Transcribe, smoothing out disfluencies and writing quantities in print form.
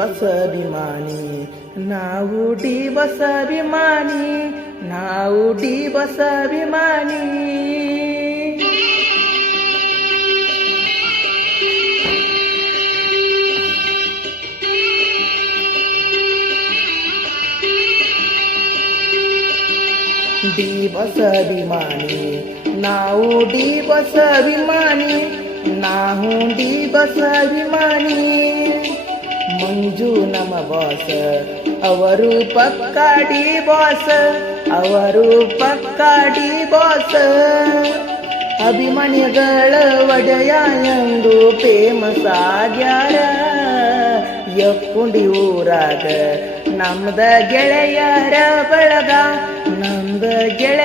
Bus ಅಭಿಮಾನಿ, ನಾವು D boss ಅಭಿಮಾನಿ, ನಾವು ಡಿ ಬಸ್ ಅಭಿಮಾನಿ. ಡಿ ಬಸ್ ಅಭಿಮಾನಿ, ನಾವು ಡಿ ಬಸ್ ಅಭಿಮಾನಿ, ನಾವು ಡಿ ಬಸ್ ಅಭಿಮಾನಿ. ಮಂಜು ನಮ್ಮ ಬಾಸ್, ಅವರು ಪಕ್ಕಾ ಡಿ ಬಾಸ್, ಅವರು ಪಕ್ಕಾ ಡಿ ಬಾಸ್. ಅಭಿಮಾನಿಗಳ ಒಡೆಯ ಎಂದು ಫೇಮಸ್ ಆಗ್ಯಾರ. ಯಕ್ಕುಂಡಿ ಊರಾಗ ನಮ್ದ ಗೆಳೆಯರ ಬಳಗ, ನಮ್ದ ಗೆಳೆಯ